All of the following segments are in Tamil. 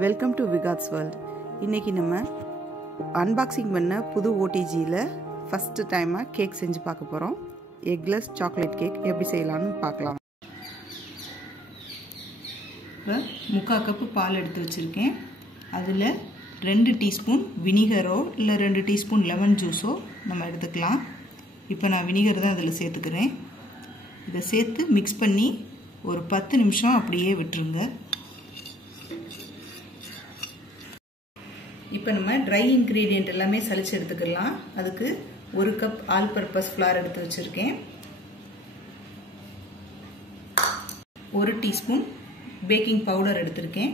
Welcome to விகாத்ஸ் world. இன்றைக்கி நம்ம அன்பாக்சிங் பண்ண புது ஓடிஜியில் ஃபஸ்ட்டு டைமாக கேக் செஞ்சு பார்க்க போகிறோம். எக்லெஸ் சாக்லேட் கேக் எப்படி செய்யலான்னு பார்க்கலாம். இப்போ 3/4 கப்பு பால் எடுத்து வச்சுருக்கேன். அதில் 2 டீஸ்பூன் வினிகரோ இல்லை 2 டீஸ்பூன் லெமன் ஜூஸோ நம்ம எடுத்துக்கலாம். இப்போ நான் வினிகர் தான் அதில் சேர்த்துக்கிறேன். இதை சேர்த்து மிக்ஸ் பண்ணி ஒரு 10 நிமிஷம் அப்படியே விட்டுருங்க. இப்போ நம்ம ட்ரை இன்க்ரீடியன்ட் எல்லாமே சலிச்சு எடுத்துக்கலாம். அதுக்கு 1 கப் ஆல் பர்பஸ் ஃப்ளார் எடுத்து வச்சுருக்கேன். 1 டீஸ்பூன் பேக்கிங் பவுடர் எடுத்திருக்கேன்.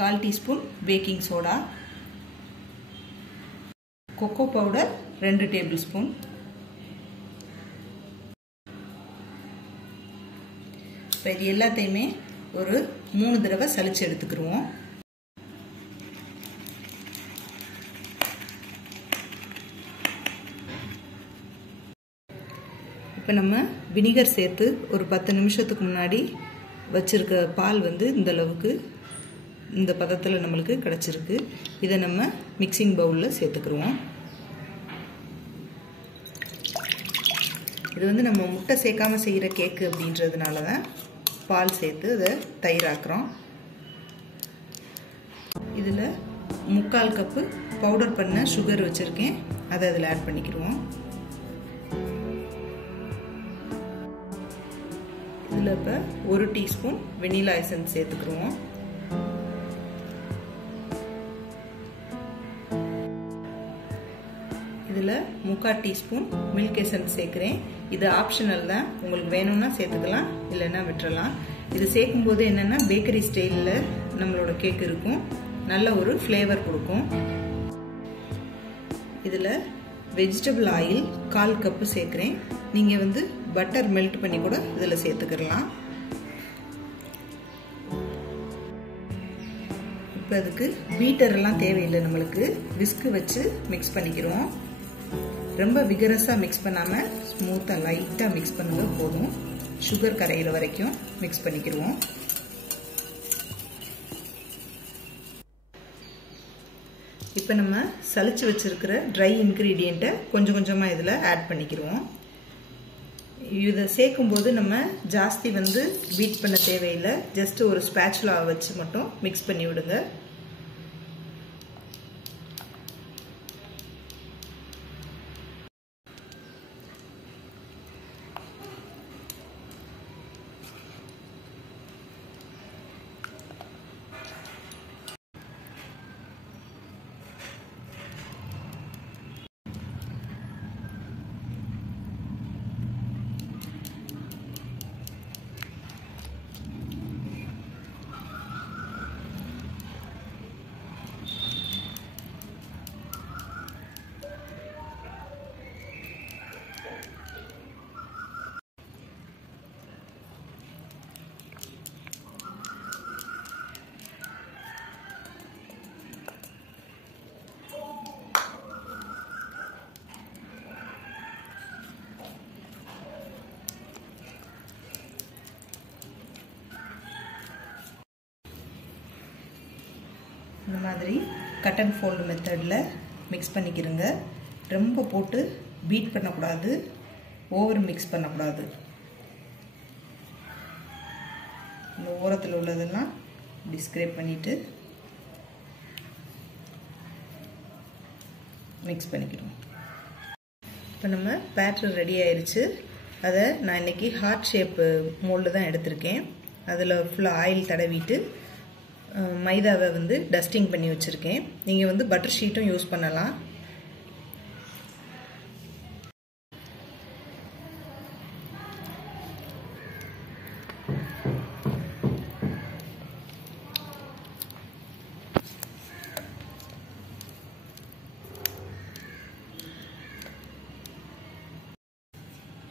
1/4 teaspoon baking soda, cocoa powder 2 table spoon, இப்போ இது எல்லாத்தையுமே ஒரு 3 தடவை சலிச்சு எடுத்துக்கிடுவோம். இப்போ நம்ம வினிகர் சேர்த்து ஒரு 10 நிமிஷத்துக்கு முன்னாடி வச்சிருக்க பால் இந்த அளவுக்கு இந்த பதத்தில் நம்மளுக்கு கிடச்சிருக்கு. இதை நம்ம மிக்சிங் பவுலில் சேர்த்துக்கிடுவோம். இது நம்ம முட்டை சேர்க்காமல் செய்கிற கேக்கு அப்படின்றதுனால தான் பால் சேர்த்து அதை தயிராக்குறோம். இதில் 3/4 கப்பு பவுடர் பண்ண சுகர் வச்சுருக்கேன். அதை அதில் ஆட் பண்ணிக்கிடுவோம். இதில் இப்போ 1 டீஸ்பூன் வெனிலா எசன்ஸ் சேர்த்துக்கிடுவோம். இதில் 3/4 டீஸ்பூன் மில்க் எசன்ஸ் சேர்க்குறேன். இது ஆப்ஷனல் தான், உங்களுக்கு வேணும்னா சேர்த்துக்கலாம், இல்லைன்னா விட்டுறலாம். இது சேர்க்கும் போது என்னென்னா பேக்கரி ஸ்டைலில் நம்மளோட கேக் இருக்கும், நல்ல ஒரு ஃப்ளேவர் கொடுக்கும். இதில் வெஜிடபிள் ஆயில் 1/4 கப்பு சேர்க்குறேன். நீங்கள் பட்டர் மெல்ட் பண்ணி கூட இதில் சேர்த்துக்கலாம். இப்போ அதுக்கு பீட்டர் எல்லாம் தேவையில்லை, நம்மளுக்கு விஸ்கு வச்சு மிக்ஸ் பண்ணிக்கிறோம். ரொம்ப விகரஸாக மிக்ஸ் பண்ணாமல் ஸ்மூத்தாக லைட்டாக மிக்ஸ் பண்ணுங்க போதும். சுகர் கரையிற வரைக்கும் மிக்ஸ் பண்ணிக்கிறோம். இப்போ நம்ம சலிச்சு வச்சிருக்கிற ட்ரை இன்க்ரீடியண்ட்டை கொஞ்சம் கொஞ்சமாக இதில் ஆட் பண்ணிக்கிறோம். இதை சேர்க்கும்போது நம்ம ஜாஸ்தி பீட் பண்ண தேவையில்லை, ஜஸ்ட் ஒரு ஸ்பேச்சுலா வச்சு மட்டும் மிக்ஸ் பண்ணி விடுங்க. இந்த மாதிரி கட் அண்ட் ஃபோல்டு மெத்தடில் மிக்ஸ் பண்ணிக்கிறங்க. ரொம்ப போட்டு பீட் பண்ணக்கூடாது, ஓவர் மிக்ஸ் பண்ணக்கூடாது. இந்த ஓரத்தில் உள்ளதெல்லாம் இப்படி ஸ்க்ரேப் பண்ணிவிட்டு மிக்ஸ் பண்ணிக்கிறோம். இப்போ நம்ம பேட்டர் ரெடி ஆயிடுச்சு. அதை நான் இன்றைக்கி ஹார்ட் ஷேப்பு மோல்டு தான் எடுத்திருக்கேன். அதில் ஃபுல்லாக ஆயில் தடவிட்டு மைதாவை டஸ்டிங் பண்ணி வச்சுருக்கேன். நீங்கள் பட்டர் ஷீட்டும் யூஸ் பண்ணலாம்.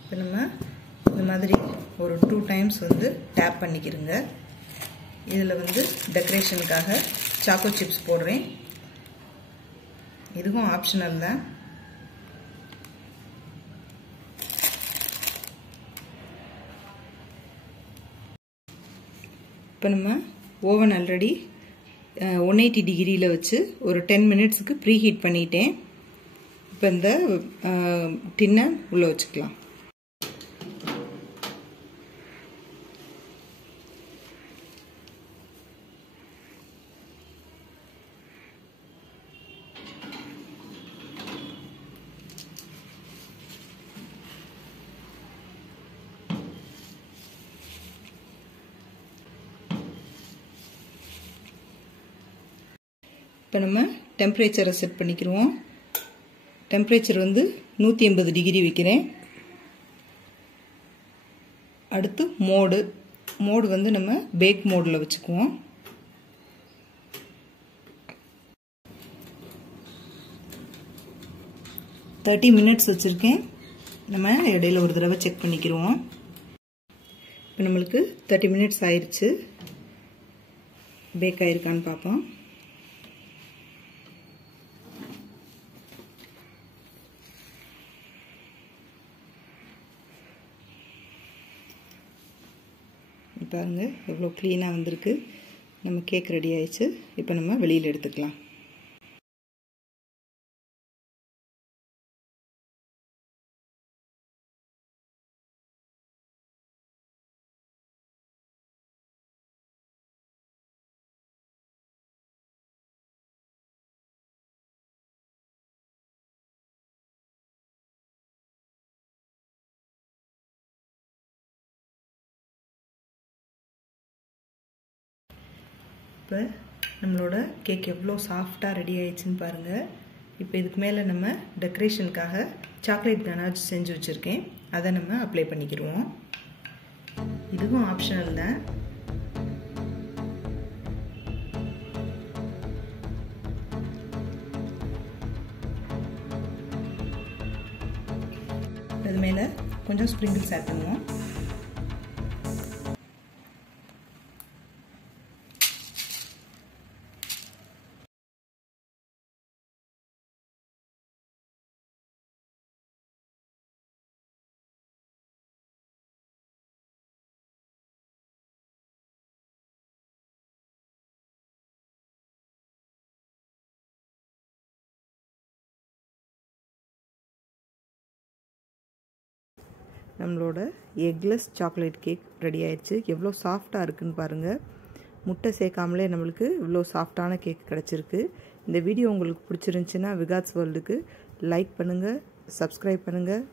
இப்போ நம்ம இந்த மாதிரி ஒரு 2 டைம்ஸ் டேப் பண்ணிக்கிறங்க. இதில் டெக்கரேஷனுக்காக சாக்கோ சிப்ஸ் போடுறேன். இதுவும் ஆப்ஷனல் தான். இப்போ நம்ம ஓவன் ஆல்ரெடி 180 டிகிரியில் வச்சு ஒரு 10 மினிட்ஸுக்கு ப்ரீ ஹீட் பண்ணிட்டேன். இப்போ இந்த டின்னை உள்ளே வச்சுக்கலாம். இப்போ நம்ம டெம்பரேச்சரை செட் பண்ணிக்கிறோம். டெம்பரேச்சர் வந்து 180 டிகிரி வைக்கிறேன். அடுத்து மோடு வந்து நம்ம பேக் மோடில் வச்சுக்குவோம். $30 மினிட்ஸ் வச்சுருக்கேன். நம்ம இடையில ஒரு தடவை செக் பண்ணிக்கிறோம். இப்போ நம்மளுக்கு 30 மினிட்ஸ் ஆயிடுச்சு. பேக் ஆயிருக்கான்னு பார்ப்போம். பாருங்க எவ்வளோ க்ளீனாக வந்திருக்கு. நம்ம கேக் ரெடி ஆயிடுச்சு. இப்போ நம்ம வெளியில் எடுத்துக்கலாம். இப்போ நம்மளோட கேக் எவ்வளோ சாஃப்டாக ரெடி ஆயிடுச்சுன்னு பாருங்கள். இப்போ இதுக்கு மேலே நம்ம டெக்கரேஷனுக்காக சாக்லேட் கனாச் செஞ்சு வச்சுருக்கேன். அதை நம்ம அப்ளை பண்ணிக்கிடுவோம். இதுவும் ஆப்ஷனல் தான். இது மேலே கொஞ்சம் ஸ்ப்ரிங்கிள்ஸ் ஆட் பண்ணுவோம். நம்மளோட எக்லெஸ் சாக்லேட் கேக் ரெடி ஆயிடுச்சு. எவ்வளோ சாஃப்டாக இருக்குன்னு பாருங்கள். முட்டை சேர்க்காமலே நம்மளுக்கு இவ்வளோ சாஃப்டான கேக் கிடச்சிருக்கு. இந்த வீடியோ உங்களுக்கு பிடிச்சிருந்துச்சின்னா விகாத்ஸ் வேர்ல்டுக்கு லைக் பண்ணுங்கள், சப்ஸ்கிரைப் பண்ணுங்கள்.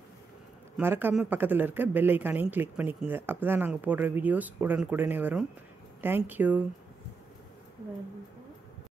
மறக்காமல் பக்கத்தில் இருக்க பெல் ஐக்கானையும் கிளிக் பண்ணிக்கோங்க. அப்போ தான் நாங்கள் போடுற வீடியோஸ் உடனுக்குடனே வரும். தேங்க்யூ.